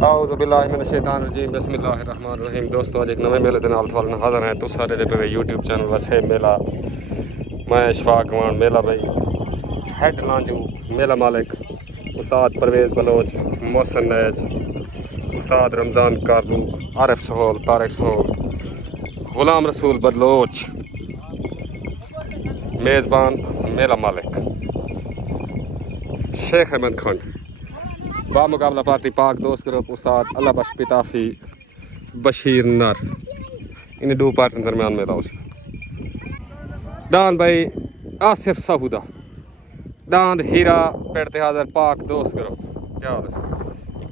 औज़ुबिल्लाहिमिनश्शैतानिर्रजीम बिस्मिल्लाहिर्रहमानिर्रहीम। दोस्तों अज एक नवे मेले के नाल तुहाडे नाल हाज़िर हैं। तुस सारे दे पे यूट्यूब चैनल वसे मेला मैं इशफाक मान मेला भाई हेड लांजू मेला मालिक उस्ताद परवेज़ बलोच मोहसिन नैज उस्ताद रमज़ान कारलूक आरिफ सहोल तारिक सहोल गुलाम रसूल बदलोच मेज़बान मेला मालिक शेख अहमद खान बामुकाबला पार्टी पाक दोस्त ग्रुप उस्ताद अल्लाह बख्श पिताफी बशीर नर इन दो पार्टी दरमियान में उस दान भाई आसिफ साहूदा दान हीरा पेड़ते हाजर पाक दोस्त ग्रुप क्या हाल है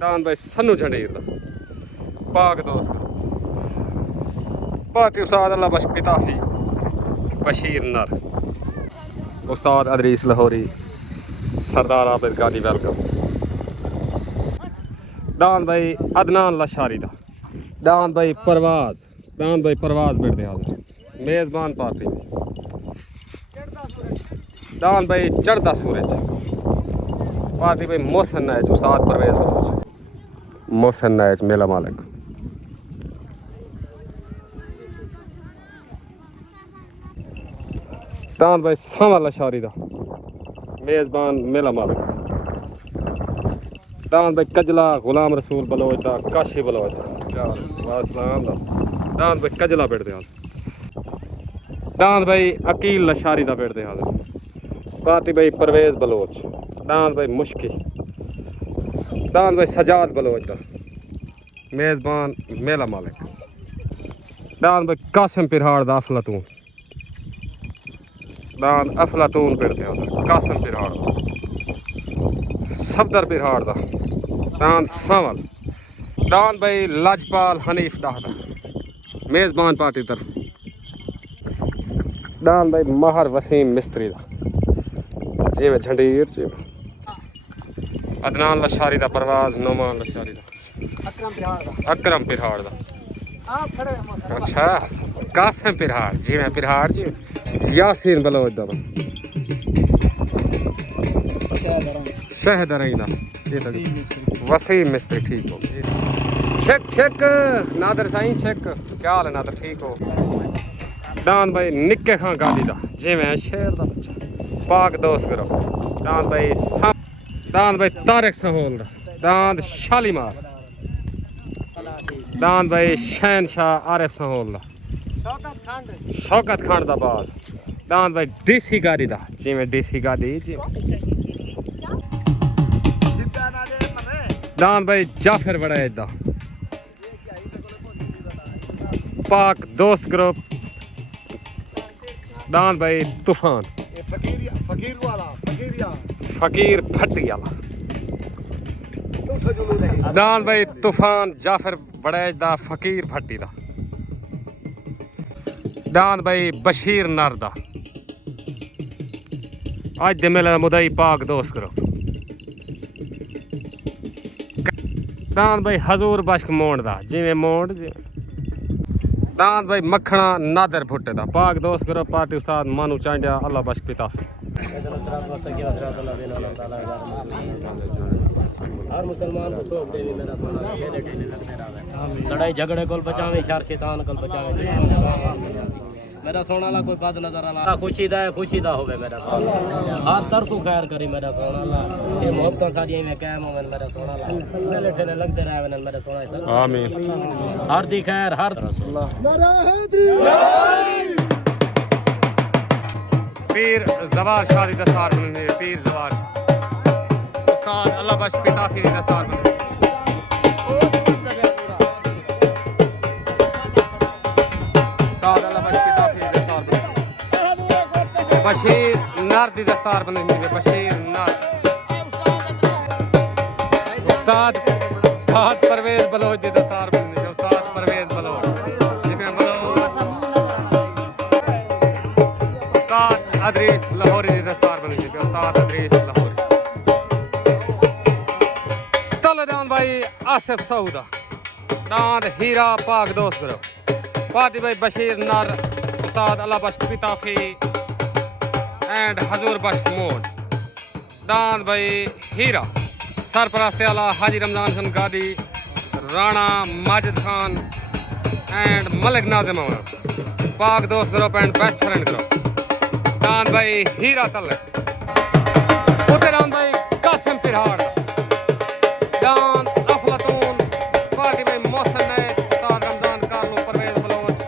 दान भाई सन्नू झंडीर दा पाक दोस्त ग्रुप पार्टी उस्ताद अल्लाह बख्श पिताफी बशीर नर उस्ताद अदरीस लाहौरी सरदार आबिद गादी वेलकम दान भाई अदनान लशारी दा दान भाई परवाज बैठते हाजिर मेज़बान पार्टी दान भाई चढ़ता सूरज पार्टी भाई मोहसिन नैज उस्ताद परवेज़ मोहसिन नैज मेला मालिक दान भाई सामा लशारी दा मेज़बान मेला मालिक दान भाई कजला गुलाम रसूल बलोच दा काशी बलोच दा दान भाई कजला बैठते हाजिर दान भाई अकील लशारी दा बैठते हाजिर पार्टी भाई परवेज़ बलोच दान भाई मुश्की दान भाई सजाद बलोच दा मेज़बान मेला मालिक दान भाई कासिम पिरहाड़ दा अफलातून दान अफलातून बैठते हाजिर कासिम पिरहाड़ सफदर पिरहाड़ दा दान सावल दान भाई लाजपाल हनीफ डाहदा मेज़बान पार्टी तरफ दान भाई महर वसीम मिस्त्री दा जी में झंडीर जी अदनान लशारी दा परवाज नोमान लशारी दा अकरम पिरहाड़ दा अच्छा कासिम पिरहाड़ जी में पिरहाड़ जी यासीन बलोच दा शहद रहीदा वसीम मिस्त्री ठीक हो चेक नादर साईं चेक क्या हाल है नादर ठीक हो दान भाई निक्के खां गादी दा जिवें शेर दा पाक दोस्त करो दान भाई तारिक सहोल दा दान शालीमार दान भाई शहनशाह आरिफ सहोल दा शौकत खंड दा बाज दान भाई डीसी गादी दा जिवें डीसी गादी जी दान भाई जाफिर वड़ैज दा पाक दोस्त ग्रुप दान भाई तूफान फकीर भट्टी वाला दान भाई तूफान जाफिर वड़ैज दा फकीर भट्टी दा दान भाई बशीर नर दा अज दे मेले दा मुदई पाक दोस्त ग्रुप दान भाई हजूर बश्क मोंड दा जिवें मोंड जी दान भाई मखना नादर भुट्टे दा पाक दोस्त करो पार्टी उस्ताद मानू चांडिया अल्लाह बख्श पिताफी हर मुसलमान को शौक देवी मेरा लड़ाई झगड़े को बचावे शर शैतान को बचावे मेरा सोना ला कोई बद नजर आला खुशी दा होवे मेरा सोना हर तरफों खैर करी मेरा सोना ला ये मोहब्बत सारी में कायम होवे मेरा सोना ला मेले ठेले लगते रहे मेरा सोना आमीन हर दी खैर हर पीर जवार शादी दस्तार बने पीर जवार उस्ताद अल्लाह बख्श पिताफी दस्तार बने बशीर नर दी दस्तार बने बशीर नर उस्ताद परवेज़ बलोच दी दस्तार बने उस्ताद परवेज़ बलोच उस्ताद अदरीस लाहौरी दी दस्तार बने उस्ताद अदरीस लाहौरी तल दान भाई आसिफ साहूदा दान हीरा पाक दोस्त ग्रुप पार्टी भाई बशीर नर उस्ताद अल्लाह बख्श Pitafi and Hazur Bakhsh mode दान भाई हीरा सरपरस्त आला हाजी रमजान खान गादी राणा माजिद खान एंड मलिक नाजिम पाक दोस्त group and best friend group दान भाई हीरा तल उते दान भाई कासिम पिरहाड़ दान अफलातून पार्टी भाई मोहसिन नैद उस्ताद रमजान कार्लो परवेज बलोच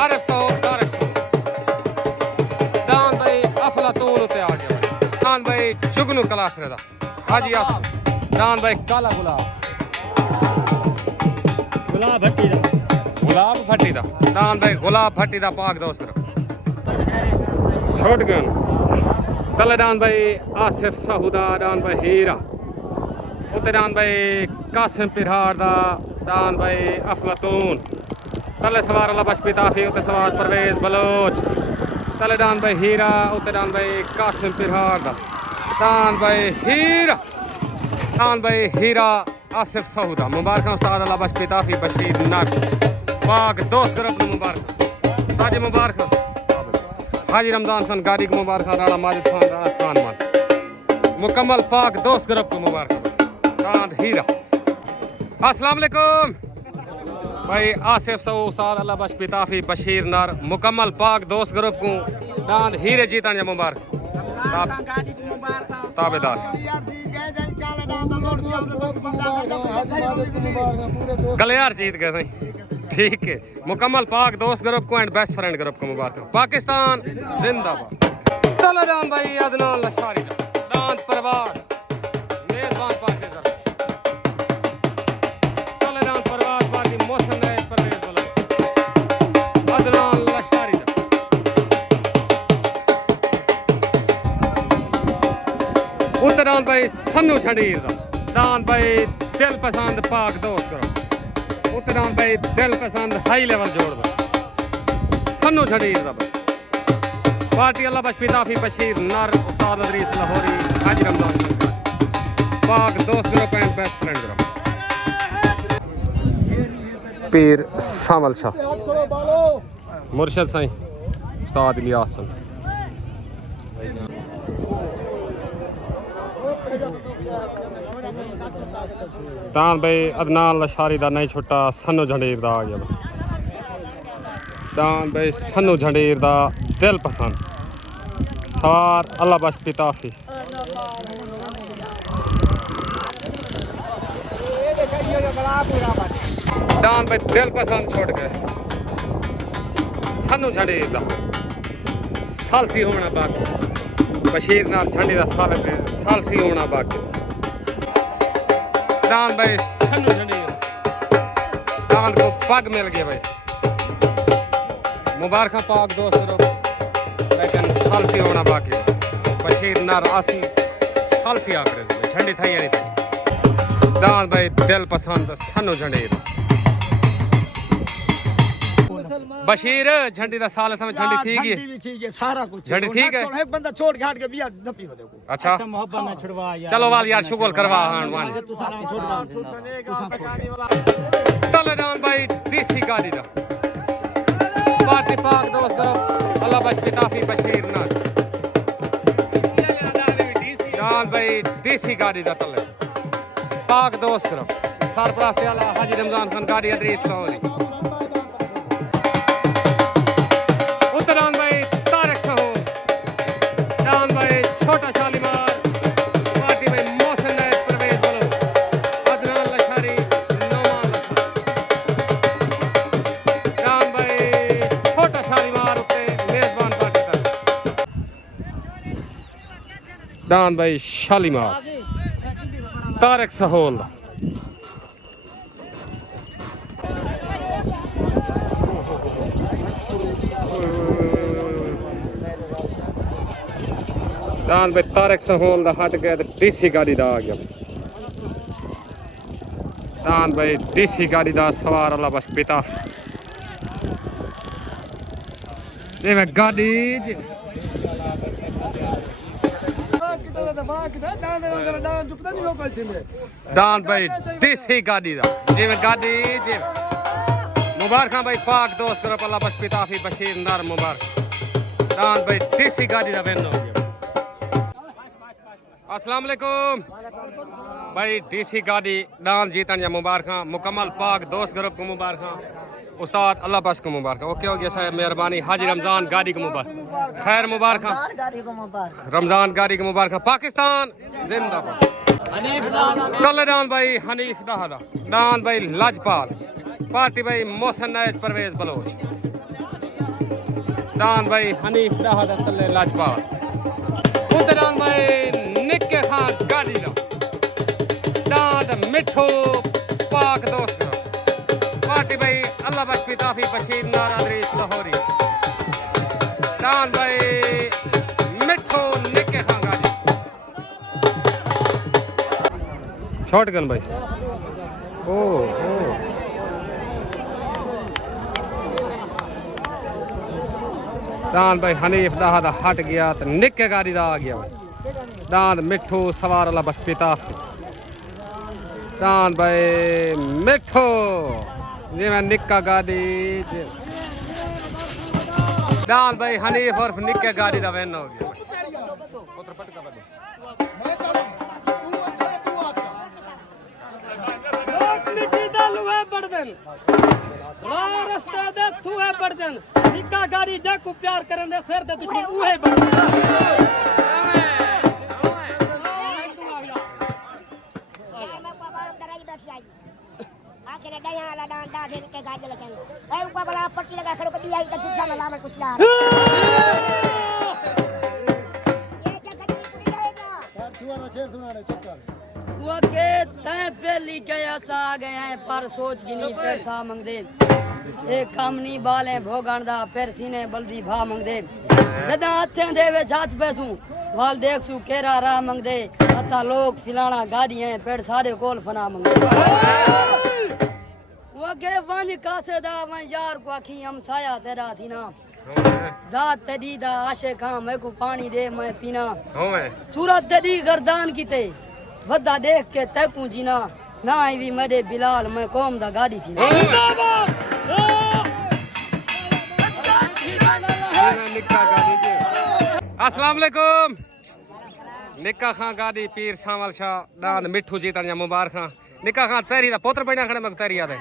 आरिफ साहब तारिक साहब दान भाई अफलातून उते आ गया दान भाई जुगनू कलासरे दा हाजी आसम दान भाई काला गुलाब भट्टी दा दान भाई गुलाब भट्टी दा पाक दोस्त छोट गन तले दान भाई आसिफ साहूदा दान भाई हीरा उते दान भाई कासिम पिरहाड़ दा दान भाई अफलातून तले सवार अल्लाह बख्श ताफी उते सवार परवेज बलोच तले दान भाई हीरा उते दान भाई कासिम पिरहाड़ दा दान भाई हीरा दान भाई हीरा आसिफ साहूदा मुबारक उस्ताद अल्लाह बख्श ताफी बशीर नर पाक दोस्त ग्रुप मुबारक ताजे मुबारक हाजी रमजान खान गाड़ी को मुबारक राणा माजिद खान राणा खान मान मुकम्मल पाक दोस्त ग्रुप को मुबारक दान हीरा अस्सलाम वालेकुम भाई आसिफ साहू उस्ताद अल्लाह बख्श ताफी बशीर नर मुकम्मल पाक दोस्त ग्रुप को दान हीरे जीतन या मुबारक ताबेदार गलियार जीत गए सही ठीक है मुकम्मल पाक दोस्त ग्रुप को एंड बेस्ट फ्रेंड ग्रुप को मुबारक पाकिस्तान जिंदाबाद तलेदान भाई अदनान लशारी दान प्रवास मेजबान पार्टी तलेदान प्रवास पार्टी मोहसिन नैद परवेज बलोच अदनान लशारी उत्तरान भाई सन्नू छंडीर दान भाई दिल पसंद पाक दोस्त ग्रुप उत्तरान भाई दिल पसंद हाई लेवल जोड़ दो सन्नू छड़ीर दा पार्टी अल्लाह बख्श ताफी बशीर नर उस्ताद अदरीस लाहौरी हाजी रमजान पाक दोस्त group and best friend group पीर सामल शाह मुर्शद साईं उस्ताद इलियास दान भाई अदनान लशारी दा नहीं छुट्टा सन्नू झंडीर दा आ गया दान भाई सन्नू झंडीर दा दिल पसंद सवार अल्लाह बख्श ताफी दान भाई दिल पसंद छोड़ गए सन्नू झंडीर दा सालसी होना बाकी बशीर नाल झंडी दा सालसी होना बाकी दान भाई सन्नू झंडीर दान को पग मिल गया भाई मुबारक पाक दोस्त लेकिन सालसी होना बाकी बशीर नार आसी सालसी आकर झंडी थी नहीं थी दान भाई दिल पसंद सन्नू झंडीर बशीर झंडी दा साल समय झंडी ठीक है सारा कुछ झंडी ठीक है एक बंदा छोड़ घाट के बिया नपी हो देखो अच्छा मोहब्बत में छुड़वा यार चलो वाल यार शुगल करवा हनुमान तलेदान भाई देसी गाड़ी दा पार्टी पाक दोस्त करो अल्लाह बख्श ताफी बशीर नर दान भाई देसी गाड़ी दा तले पाक दोस्त करो सरपरस्त आला हाजी रमजान खान गाड़ी अदरीस लाहौरी उत्तरान भाई तारिक साहू दान भाई छोटा शालीमार पार्टी भाई मोहसिन नैद परवेज बलोच अदनान लशारी नौमान दान भाई छोटा शालीमार उते मेजबान पार्टी का दान भाई शालीमार तारिक सहोल दान भाई तारिक सहोल दा हट गया देसी गाड़ी दा आ गया दान भाई देसी गाड़ी दा सवार अल्लाह बख्श ताफी जिवें गाड़ी दान भाई देसी गाड़ी दा जिवें गाड़ी जिवें मुबारक भाई पाक दोस्त ग्रुप अल्लाह बख्श ताफी बशीर नर मुबारक दान भाई देसी गाड़ी दा वेन हो गया अस्सलाम वालेकुम भाई डीसी गाड़ी डांस जीतन या मुबारक मुकम्मल पाक दोस्त ग्रुप को मुबारक उस्ताद अल्लाह बख्श को मुबारक ओके हो गया साहब मेहरबानी हाजी रमजान गाड़ी को मुबारक खैर मुबारक रमजान गाड़ी को मुबारक पाकिस्तान जिंदाबाद चले डान भाई हनीफ दादा डान भाई लाजपाल पार्टी भाई मोहसन नैज परवेज बलोच डान भाई हनीफ दादा चले लाजपाल उतरान भाई निक्के खान गाड़ी दा डांद मिठू पाक दोस्त पार्टी भाई अल्लाह बख्श पिताफी बशीर नार अदरीस लाहौरी डांद भाई मिठू निक्के खान गाड़ी शॉटगन भाई ओ डांद भाई हनीफ दादा हट गया तो निक्के गाड़ी दा आ गया भाई डांद मिठू सवार अल्लाह बख्श पिताफी डांद भाई मिठू जी मैं निक्का गाड़ी डांद भाई हनीफ और निक्के गाड़ी दा वैन हो गया रास्ते दे थूहे बड़दन निक्का गाड़ी जाकू प्यार करन दे सिर दे दुश्मन उहे बड़दन आखिर दया वाला डांडा ढेर के गाज लगन ए ऊपर वाला पट्टी लगा खड़ो कभी आई तो चुच्चा मला में कुछ ला ये क्या करी पूरी जाएगा यार सुना शेर सुना रे चुप कर वो के तय पहली के ऐसा आ गए हैं पर सोच गिनी पैसा मंग दे एक कामनी बाले भोगण दा पैर सीने बल्दी भा मंग दे जदा हथे देवे जात पैसू वाल देख सु केरा रा मंग दे असा लोग फिलाना गाड़ी हैं पेड़ सारे कोल फना मंग दे वो के वन कासे दा वन यार को आखी हम साया तेरा थी ना जात तेरी दा आशे खां मैं को पानी दे मैं पीना सूरत तेरी गर्दान कीते वदा देख के तैकू जीना ना आई भी मेरे बिलाल मैं कौम दा गाड़ी थी ना अस्सलाम वालेकुम निक्का खां गाड़ी पीर सावल शाह डांद मिठू जीतन या मुबारक निक्का खां तेरी दा पुत्र बणिया खड़े मग तेरी आदे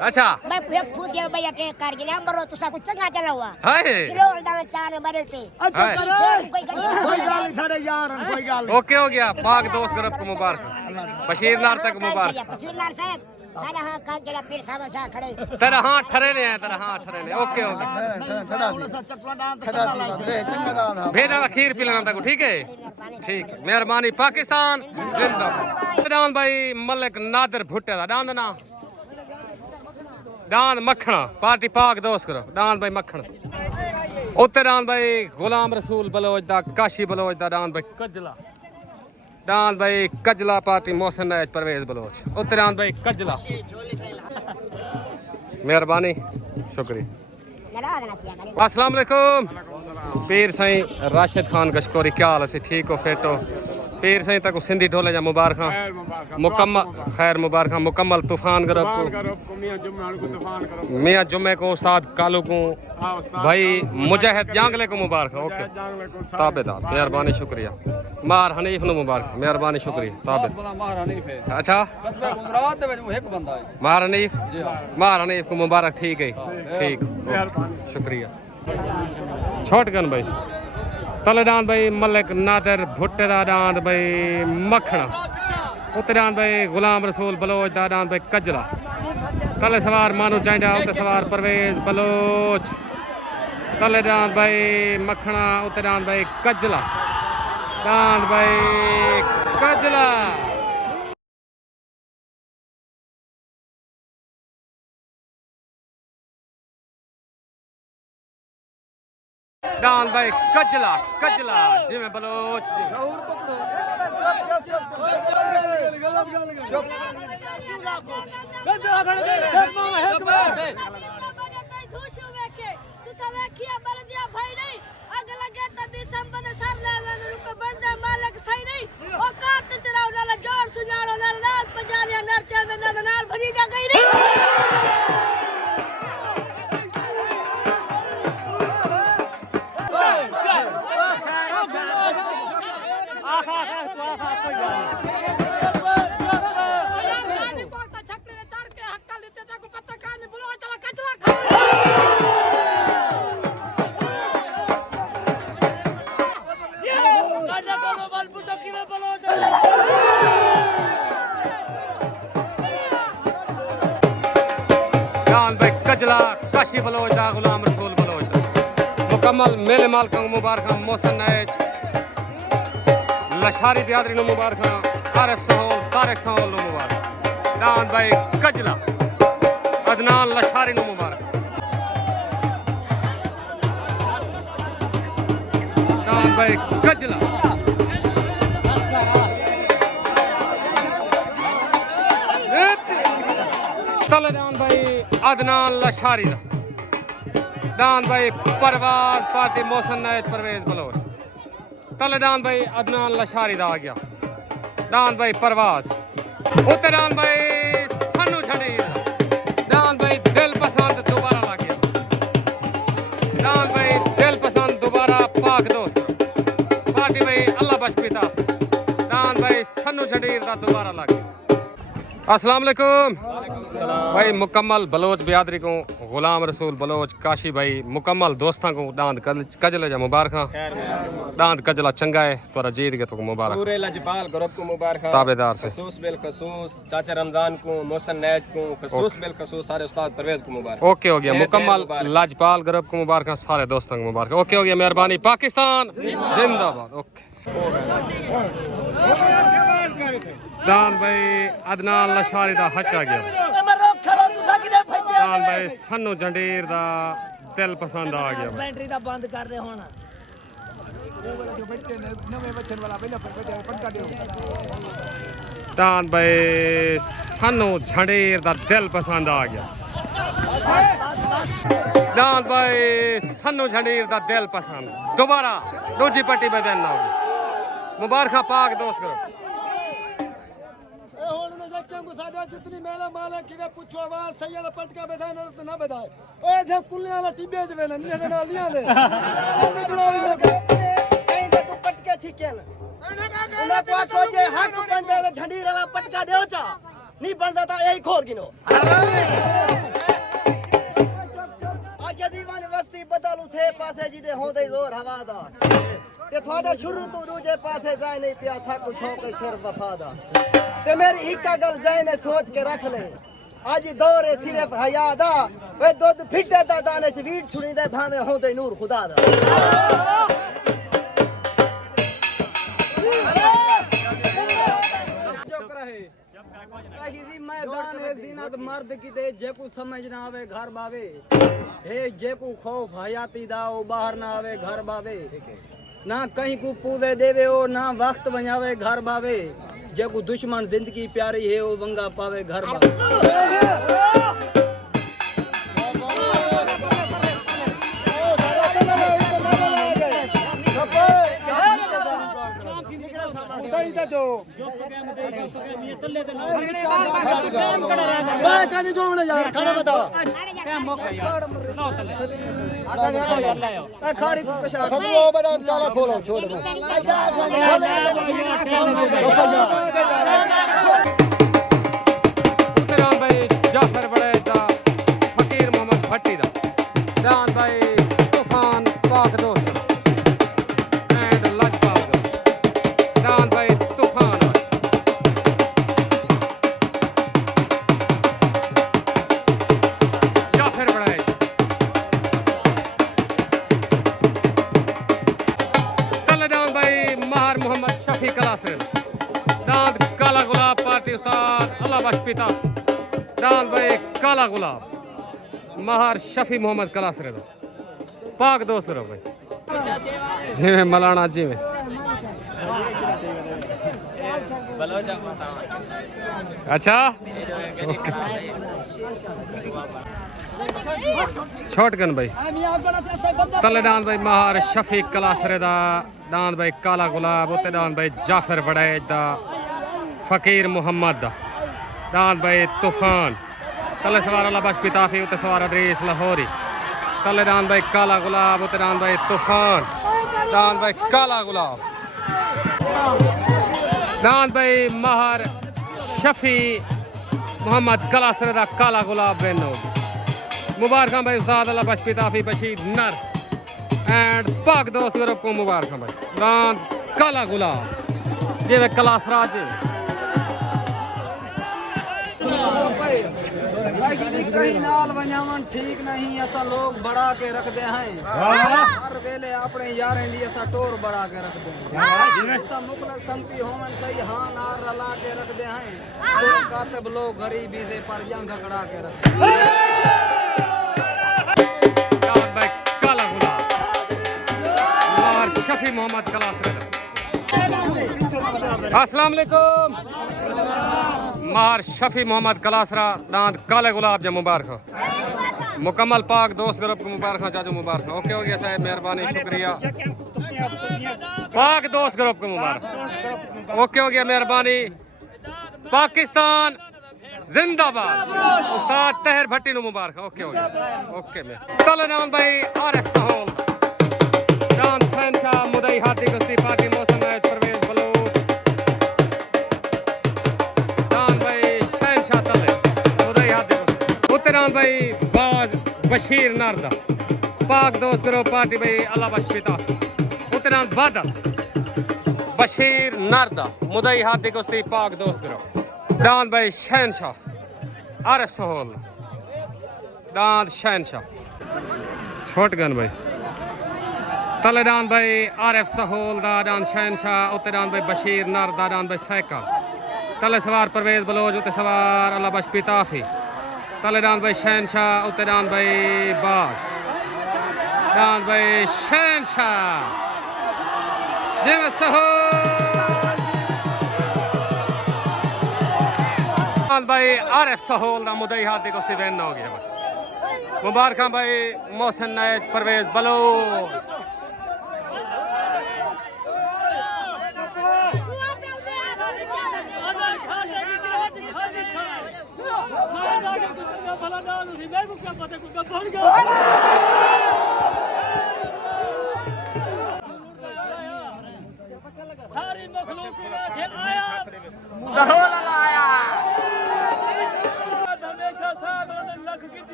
अच्छा मैं एक फूट के भैया टेक कर गया मरो तुसा कुछ चंगा चला हुआ हाय किरोल डाल चार मरे थे अच्छा करे कोई गाल सारे यार कोई गाल ओके हो गया पाक दोस्त ग्रुप को मुबारक बशीर नार तक मुबारक बशीर नार साहब सारा हां कान के पीर साहब सा खड़े तेरा हां ठरे ने तेरा हां ठरे ने ओके हो गया भेजा खीर पिलाना तक ठीक है ठीक मेहरबानी पाकिस्तान जिंदाबाद डांद भाई मलिक नादिर भुट्टे दा डांद ना डांद मखना पार्टी पाक दोस्त करो डांद भाई मखन उत्ते डांद भाई गुलाम रसूल बलोच दा काशी बलोच दा डांद भाई कजला डांद भाई कजला पार्टी मोहसन नैज परवेज बलोच उत्ते डांद भाई कजला मेहरबानी शुक्रिया अस्सलाम वालेकुम पीर साईं राशिद खान गशकोरी क्या हाल है ठीक हो फिट हो पीर साईं तक सिंधी ढोले जा मुबारक मुकम्मल खैर मुबारक मुकम्मल तूफान ग्रुप मियां जुम्मे को उस्ताद कालू को भाई मुजाहिद जांगले को मुबारक ओके ताबेदार मेहरबानी शुक्रिया मार हनीफ नु मुबारक मेहरबानी शुक्रिया ताबेदार अच्छा मार हनीफ को मुबारक ठीक है ठीक शुक्रिया शॉटगन भाई तले डांद भाई मलिक नादिर भुट्टे दा डांद भाई मखना उत्ते डांद भाई गुलाम रसूल बलोच दा डांद भाई कजला तले सवार मानू चांडा उत्ते सवार परवेज बलोच तले डांद भाई मखना उत्ते डांद भाई कजला डांद भाई कजला डांद भाई कजला कजला जी में बलोच काशी बलोच दा गुलाम रसूल बलोच मुकम्मल मेले मालका मुबारक मोहसन नायज लशारी बियादरी नो मुबारक आरिफ सहोल तारिक सहोल नो मुबारक दान भाई कजला अदनान लशारी नो मुबारक दान भाई कजला तलदान भाई अदनान लशारी दा दान भाई परवाज पार्टी मोहसन नायज परवेज बलोच तलदान भाई अदनान लशारी दा आ गया दान भाई परवाज उते दान भाई सन्नू छड़ीर दान भाई दिल पसंद दोबारा ला गया दान भाई दिल पसंद दोबारा पाक दोस्त पार्टी भाई अल्लाह बख्श पिता दान भाई सन्नू छड़ीर दा दोबारा ला गया अस्सलाम वालेकुम भाई मुकम्मल बलोच बियादरी को गुलाम रसूल बलोच काशी भाई मुकम्मल दोस्तां को दांद कजले जा मुबारक दांद कजला चंगा है तोरा जीत गए तो मुबारक पूरे लजपाल ग्रुप को मुबारक ताबेदार से खसूस बिल खसूस चाचा रमजान को मोहसन नैज को खसूस बिल खसूस सारे उस्ताद परवेज को मुबारक ओके हो गया मुकम्मल लाजपाल ग्रुप को मुबारक सारे दोस्तों को मुबारक ओके हो गया मेहरबानी पाकिस्तान जिंदाबाद ओके दान भाई अदनान लशारी दा हक आ गया दान भाई सन्नू झंडीर दा दिल पसंद आ गया बैटरी दा बंद कर दे हुन दान भाई सन्नू झंडीर दा दिल पसंद आ गया दान भाई सन्नू झंडीर दा दिल पसंद दोबारा दूजी पट्टी पे देना होगी मुबारक पाक दोस्त करो जितनी मेला माला कि पूछो आवाज सही वाला पटका बधाए ना बधाए ओए जे कुल्ले वाला टिबे जवे ना ने ना लिया दे कहीं तो तू पटके छिकेल उना को सोचे हक पंडे में झंडी वाला पटका देओ चा नहीं बंदा ता यही खोल गिनो आज जीवन वस्ती बदलू से पासे जी दे होंदे जोर हवादा ते थोड़ा शुरू तो दूजे पासे जाए नहीं प्यासा को शौक है सिर वफादा ते मेरी एक गल ज़हन सोच के रख ले आज दौर है सिर्फ हया दा वे दूध फिटे दा दाने से वीट छुड़ी दे धामे होंदे नूर खुदा दा मैदान है जीनत मर्द की दे जेकू समझ ना आवे घर बावे हे जेकू खौफ हयाती दा ओ बाहर ना आवे घर बावे ना कहीं को पूदे देवे ओ ना वक्त बजावे घर बावे जेकू दुश्मन जिंदगी प्यारी है ओ वंगा पावे घर बावे जाफर बड़े दा फकीर मोहम्मद भट्टी दा दान भाई तूफान पाक दोस्त एंड लजपाल दान भाई तूफान जाफर बड़े तलदान भाई महार मोहम्मद शफी कलासर दांत काला गुलाब पार्टी उस्ताद अल्लाह बख्श पिता दान भाई काला गुलाब महार शफी मोहम्मद कलासरे दा पाक दोस्त रहो भाई जिमें मलाना जी में अच्छा छोटगन भाई तले दान भाई महार शफी कलासरे दा दान भाई काला गुलाब उते दान भाई जाफर बड़े दा फकीर मोहम्मद दा दान भाई तूफान तले सवार अल्लाह बख्श पिताफी उते सवार अदरीस लाहौरी तले दान भाई काला गुलाब उते दान भाई तूफान दान भाई काला गुलाब दान भाई महार शफी मोहम्मद कलासर दा काला गुलाब बेनो मुबारक भाई उस्ताद अल्लाह बख्श पिताफी बशीर नर एंड पाक दोस्त ग्रुप को मुबारक भाई दान काला गुलाब जे कलासरा जी कहीं नाल वजावन ठीक नहीं ऐसा लोग बढ़ा के रखते हैं हर वेले अपने यारें लिए ऐसा टोर बढ़ा के रखते हैं तब मुखलस संगति होवन सही हाँ नार रला के रखते हैं तो कातब लोग गरीबी से पर जंग कड़ा के रखते हैं। डान भाई काला गुलाब और शफी मोहम्मद कलासरेदा। अस्सलाम वालेकुम। मार शफी मोहम्मद कलासरा दांत काले गुलाब जा मुबारक मुकम्मल पाक दोस्त ग्रुप को मुबारक चाचू मुबारक। ओके हो गया साहब मेहरबानी शुक्रिया पाक दोस्त ग्रुप को मुबारक। ओके हो गया मेहरबानी पाकिस्तान जिंदाबाद उस्ताद तहर भट्टी नु मुबारक। ओके हो गया ओके में तलनाम भाई आरिफ सहोल दान फैनशाह मुदई हाथी कुश्ती पार्टी मौसम नायत परवेज बलोच दान भाई शहनशाह तले मुदई हाथी कुश्ती उत्तरान भाई बाज बशीर नारदा पाक दोस्त करो पार्टी भाई अल्लाह बख्श पिता उत्तरान बादल बशीर नारदा मुदई हाथी कुश्ती पाक दोस्त करो दान भाई शहनशाह आरिफ सहोल दान शहनशाह शॉटगन भाई तलेदान भाई आरिफ सहोल दान शहनशाह उत्तरान भाई बशीर नार दान भाई साइकिल तले सवार परवेज बलोच उत्ते सवार अल्लाह बख्श पिताफी तलेदान भाई शहनशाह उत्तरान भाई बाज दान भाई शहनशाह जिम सहोल भाई आरिफ सहोल दा मुदई हाथी कुश्ती विन हो गया मुबारक भाई मोहसिन नायक परवेज बलोच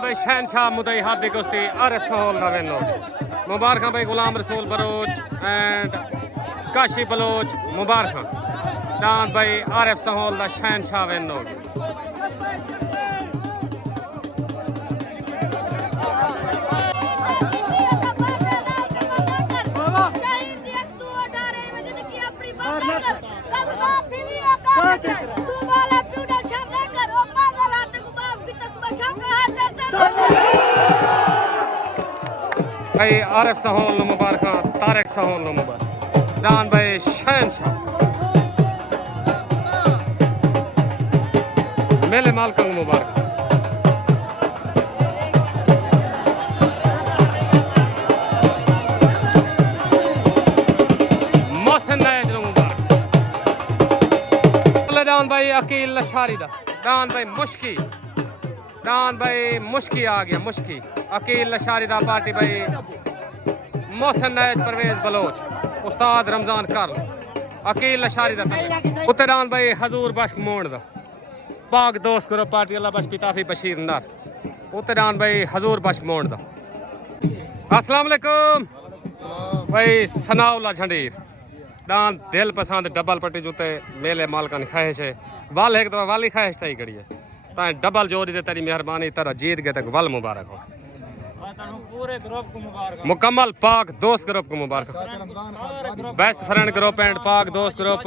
भाई शहनशाह मुदई हाथी कुश्ती आरिफ सहोल का विन हो गया मुबारक भाई Ghulam Rasool Bloch and Kashi Bloch मुबारक दान भाई आरिफ सहोल का शहनशाह विन हो गया। भाई आरिफ सहोल नो मुबारक तारिक सहोल नो मुबारक दान भाई शहनशाह मेले मालका को मुबारक मोहसिन नायक नो मुबारक दान भाई अकील लशारी दा दान भाई मुश्की दान भाई मुश्की आ गया मुश्की अकील लशारी दा पार्टी भाई मोहसिन नायक परवेज बलोच उस्ताद रमजान कर अकील लशारी दा उत्तरान भाई हजूर बख्श मोड़ दा पाक दोस्त करो पार्टी अल्लाह बख्श पिताफी बशीर नार उत्तरान भाई हजूर बख्श मोड़ दा। अस्सलाम वालेकुम भाई सनाउल्ला झंडीर दान दिल पसंद डबल पट्टी जुते मेले मालकान ख्वाहिश है वाल एक दफा वाली ख्वाहिश सही करी है तां डबल जोड़ी दे तेरी मेहरबानी तेरा जीत गए तक वल मुबारक हो पूरे ग्रुप को मुबारक मुकम्मल पाक दोस्त ग्रुप को मुबारक बेस्ट फ्रेंड ग्रुप एंड पाक दोस्त ग्रुप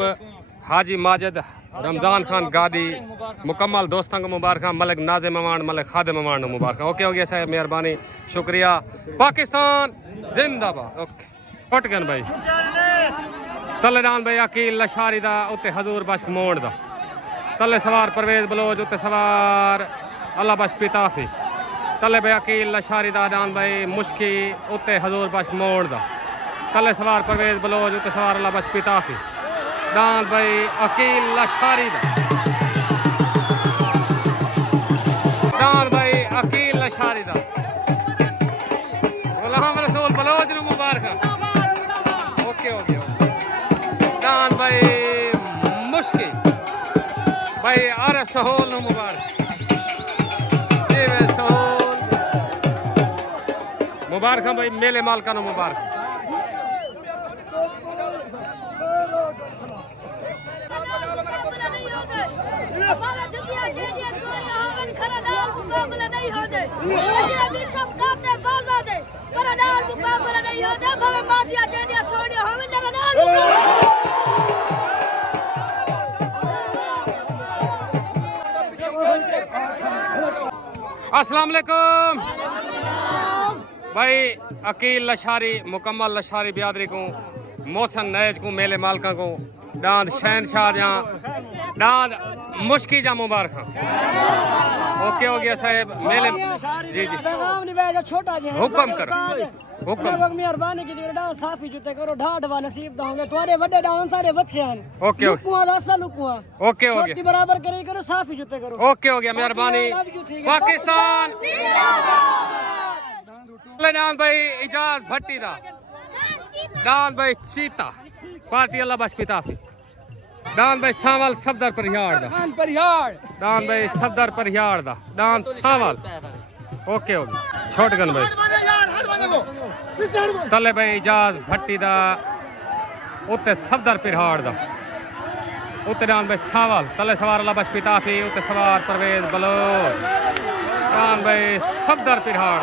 हाजी माजिद रमजान खान गादी मुकम्मल दोस्तों को मुबारक मलिक नाजिम अमान मलिक खादिम अमान मुबारक। ओके हो गया साहब मेहरबानी शुक्रिया पाकिस्तान जिंदाबाद। ओके पटगन भाई तलेदान भाई अकील लशारी दा उत्ते हजूर बख्श मोड़ दा तले सवार परवेज बलोच उत्ते सवार अल्लाह बख्श पिताफी तले भाई अकील लशारी दा दान भाई मुश्की उत्ते हजूर बख्श मोड़ दा तले सवार परवेज बलोच उत्ते सवार अल्लाह बख्श पिताफी दान भाई अकील लशारी दा दान भाई अकील लशारी दा गुलाम रसूल बलोच नु मुबारक। ओके हो गया दान भाई मुश्की भाई आरिफ सहोल नु मुबारक सहोल मुबारक भाई मेले मालका नु मुबारक बाबा जुतिया जेडिया सोया हवन खरा डाल मुकाबला नहीं होते अजरा भी सब काते बाजा दे पर डाल मुकाबला नहीं होते बाबा मादिया जेडिया सोया हवन डाल अस्सलाम वालेकुम भाई अकील लशारी मुकम्मल लशारी बियादरी को मोहसन नैज को मेले मालका को डांद शहनशाह जहाँ डांद मुश्की जा मुबारक ओके हो गया साहब मेले जी जी छोटा हुक्म कर हुक्म मेहरबानी की साफी जुते करो ढाड वा नसीब दोगे तुम्हारे बड़े डांस सारे बच्चे हैं ओके लुकुआ दासा लुकुआ ओके हो छोटी गया बराबर करे करो साफी जुते करो ओके हो गया मेहरबानी पाकिस्तान डांद भाई इजाज भट्टी दा डांद भाई चीता पार्टी अल्लाह बश पिता थी डांद भाई सावल सफदर परिहाड़ दा डांद भाई सफदर परिहाड़ दा डांद सावल ओके हो गया छोटगन भाई तले भाई इजाज भट्टी दा उत्ते सफदर परिहाड़ दा उत्ते डांद भाई सावल तले सवार अल्लाह बश पिता थी उत्ते सवार परवेज बलोच डांद भाई सफदर परिहाड़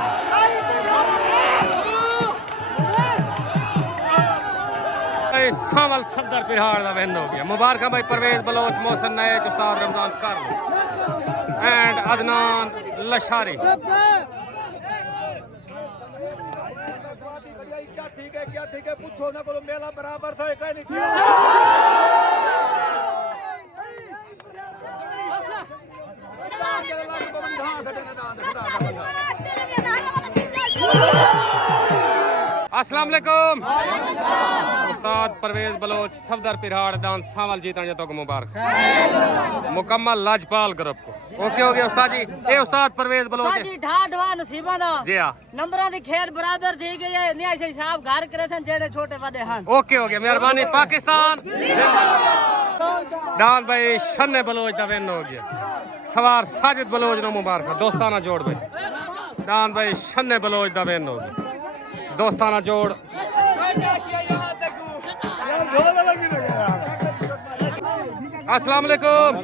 सावल सफदर पिहाड़ का विन हो गया मुबारक भाई परवेज बलोच मोहसन नैज उस्ताद रमजान कर एंड अदनान लशारी क्या ठीक है पूछो ना करो मेला बराबर था कहीं नहीं अस्सलाम वालेकुम उस्ताद परवेज बलोच सफदर पिहाड़ डांस सावल जीतने तो मुबारक मुकम्मल लाजपाल ग्रुप को ओके हो गया उस्ताद जी ए उस्ताद परवेज बलोच जी ढाढवा नसीबा दा जी हां नंबरां दी खेड बराबर थी गई है न्याय से साहब घर करे सन जेड़े छोटे बड़े हैं ओके हो गया मेहरबानी पाकिस्तान डांस भाई शन्ने बलोच दा विन हो गया सवार साजिद बलोच नो मुबारक दोस्ताना जोड़ भाई डांस भाई शन्ने बलोच दा विन हो गया दोस्ताना जोड़ अस्सलाम वालेकुम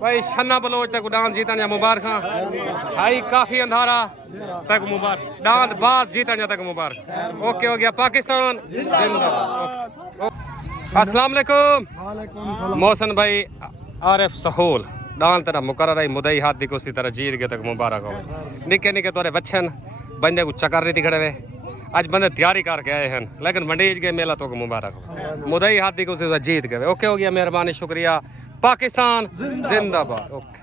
भाई शन्ना बलोच तक डांस जीतने मुबारक भाई काफी अंधारा तक मुबारक डांस बाज जीतने तक मुबारक ओके हो गया पाकिस्तान जिंदाबाद अस्सलाम वालेकुम मोहसन भाई आरिफ सहूल डांस तेरा मुकर्रर है मुदई हाथ दी कुश्ती तरह जीत गए तक मुबारक हो निके निके तोरे बच्चन बंदे को चकर रही थी खड़े हुए आज बंदे तैयारी करके आए हैं लेकिन मंडीज गए मेला तो मुबारक हो मुदई हाथी को जीत गए ओके हो गया मेहरबानी शुक्रिया पाकिस्तान जिंदाबाद ओके